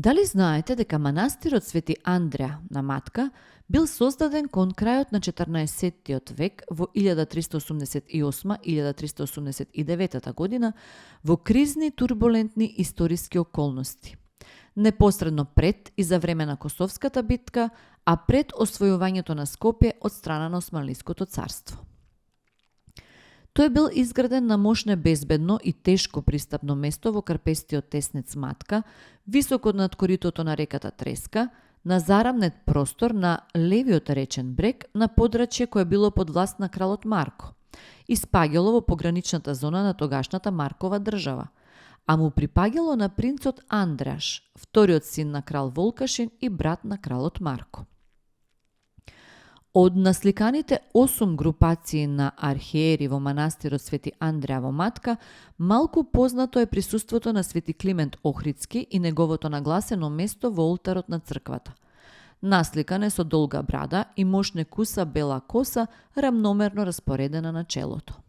Дали знаете дека манастирот Свети Андреа на Матка бил создаден кон крајот на 14 век во 1388-1389 година во кризни турбулентни историски околности. Непосредно пред и за време на Косовската битка, а пред освојувањето на Скопје од страна на Османлиското царство. Тој бил изграден на мощне безбедно и тешко пристапно место во карпестиот теснец Матка, високо над коритото на реката Треска, на зарамнет простор на левиот речен брег на подрачје кое било под власт на кралот Марко и спаѓало во пограничната зона на тогашната Маркова држава, а му припаѓало на принцот Андреаш, вториот син на крал Волкашин и брат на кралот Марко. Од насликаните 8 групации на архиери во манастирот Свети Андреа во Матка, малку познато е присуството на Свети Климент Охридски и неговото нагласено место во олтарот на црквата. Насликан е со долга брада и мошне куса бела коса рамномерно распоредена на челото.